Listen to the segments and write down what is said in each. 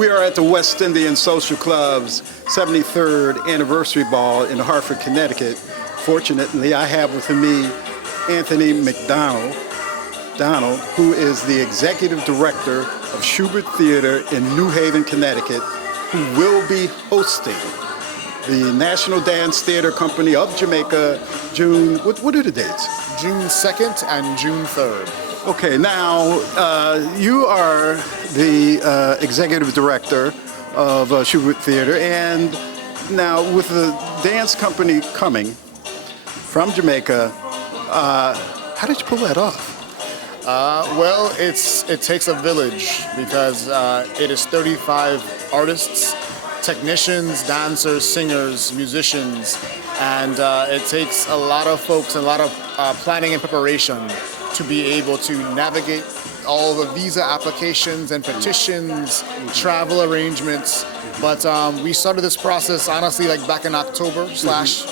We are at the West Indian Social Club's 73rd anniversary ball in Hartford, Connecticut. Fortunately, I have with me Anthony McDonald, who is the executive director of Shubert Theater in New Haven, Connecticut, who will be hosting the National Dance Theater Company of Jamaica, June, what are the dates? June 2nd and June 3rd. Okay, now you are the executive director of Shubert Theater, and now with the dance company coming from Jamaica, how did you pull that off? Well, it takes a village because it is 35 artists, technicians, dancers, singers, musicians, and it takes a lot of folks and a lot of planning and preparation to be able to navigate all the visa applications and petitions, travel arrangements. But we started this process honestly like back in October /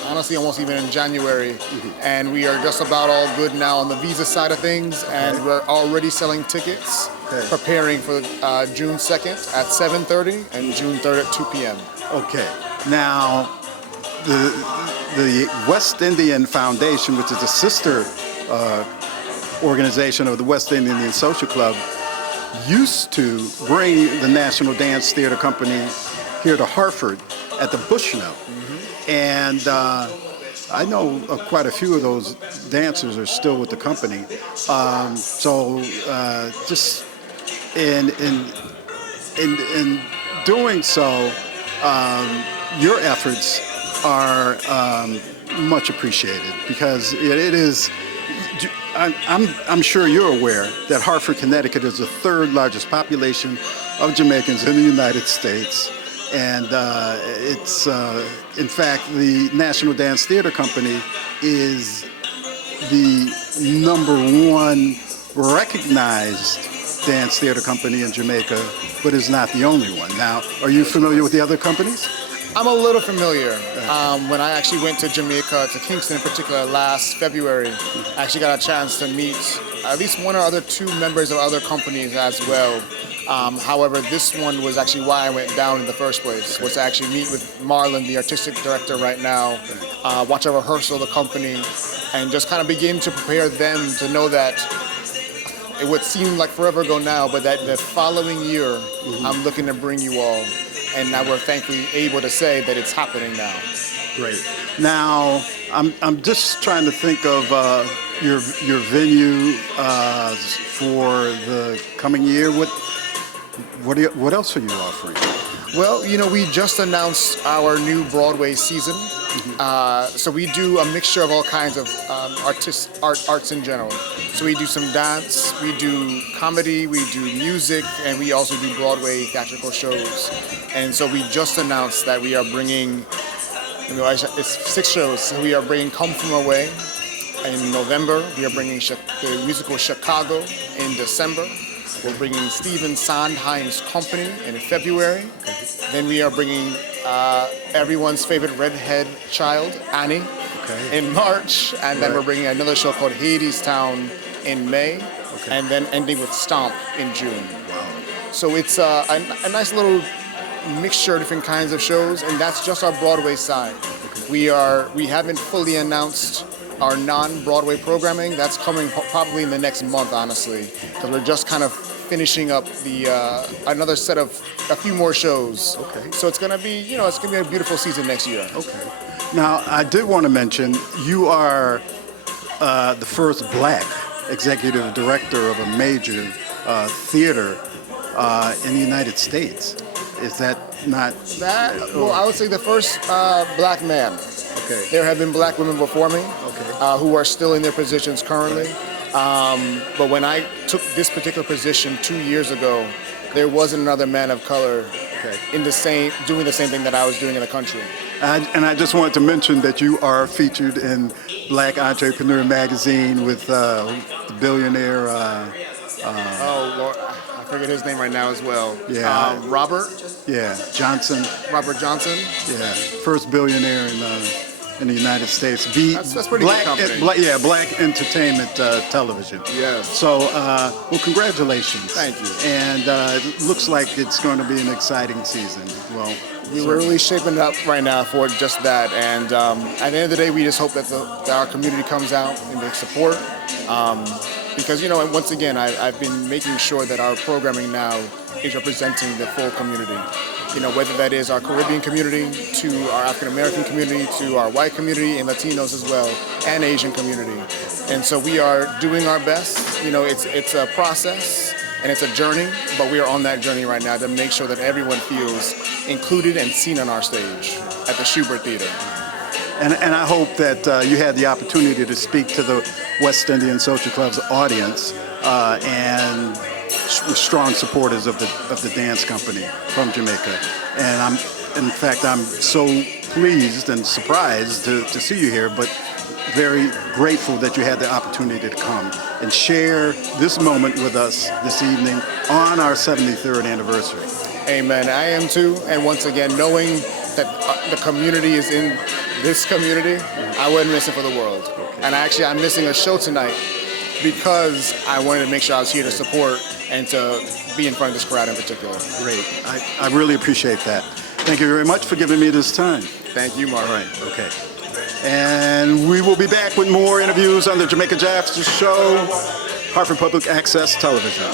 honestly almost even in January, and we are just about all good now on the visa side of things, and we're already selling tickets, preparing for June 2nd at 7:30 and June 3rd at 2 p.m. Okay, now the West Indian Foundation, which is a sister organization of the West Indian Social Club, used to bring the National Dance Theater Company here to Hartford at the Bushnell. And I know quite a few of those dancers are still with the company. So just in doing so, your efforts are much appreciated, because it is. I'm sure you're aware that Hartford, Connecticut is the third largest population of Jamaicans in the United States. And it's, in fact, the National Dance Theater Company is the #1 recognized dance theater company in Jamaica, but is not the only one. Now, are you familiar with the other companies? I'm a little familiar. When I actually went to Jamaica, to Kingston in particular, last February, I actually got a chance to meet at least one or two members of other companies as well. However, this one was actually why I went down in the first place, was to actually meet with Marlon, the artistic director right now, watch a rehearsal of the company, and just kind of begin to prepare them to know that it would seem like forever ago now, but that the following year, I'm looking to bring you all. And now we're thankfully able to say that it's happening now. Great. Now, I'm just trying to think of your venue for the coming year. What else are you offering? Well, we just announced our new Broadway season. So we do a mixture of all kinds of arts in general. So we do some dance, we do comedy, we do music, and we also do Broadway theatrical shows. And so we just announced that we are bringing, it's 6 shows. So we are bringing Come From Away in November. We are bringing the musical Chicago in December. We're bringing Stephen Sondheim's Company in February. Then we are bringing everyone's favorite redhead child, Annie, in March. And then we're bringing another show called Hadestown in May. And then ending with Stomp in June. Wow. So it's a nice little mixture of different kinds of shows, and that's just our Broadway side. We haven't fully announced our non-Broadway programming. That's coming probably in the next month, honestly, because we're just kind of finishing up another set of a few more shows. So it's gonna be, it's gonna be a beautiful season next year. Now, I did want to mention you are the first Black executive director of a major theater in the United States. Is that not? Well, I would say the first Black man. There have been Black women before me who are still in their positions currently. But when I took this particular position 2 years ago, there wasn't another man of color doing the same thing that I was doing in the country. And I just wanted to mention that you are featured in Black Entrepreneur magazine with the billionaire. Oh Lord, I forget his name right now as well. Robert. Johnson. Robert Johnson. First billionaire in in the United States. B That's pretty Black, good company. Black Entertainment Television. Yes. So, well, congratulations. Thank you. And it looks like it's going to be an exciting season. Well, We're really shaping it up right now for just that. And at the end of the day, we just hope that our community comes out and they support. Because, you know, and once again, I've been making sure that our programming now is representing the full community. You know, whether that is our Caribbean community, to our African American community, to our white community and Latinos as well, and Asian community. And so we are doing our best. You know, it's a process and it's a journey, but we are on that journey right now to make sure that everyone feels included and seen on our stage at the Shubert Theater. And I hope that you had the opportunity to speak to the West Indian Social Club's audience and strong supporters of the dance company from Jamaica. And in fact, I'm so pleased and surprised to see you here, but very grateful that you had the opportunity to come and share this moment with us this evening on our 73rd anniversary. Amen. I am too. And once again, knowing that the community is in this community, I wouldn't miss it for the world. Okay. And actually, I'm missing a show tonight because I wanted to make sure I was here to support and to be in front of this crowd in particular. Great. I really appreciate that. Thank you very much for giving me this time. Thank you, Mark. All right. Okay. And we will be back with more interviews on the Jamaica Jazz Show, Hartford Public Access Television.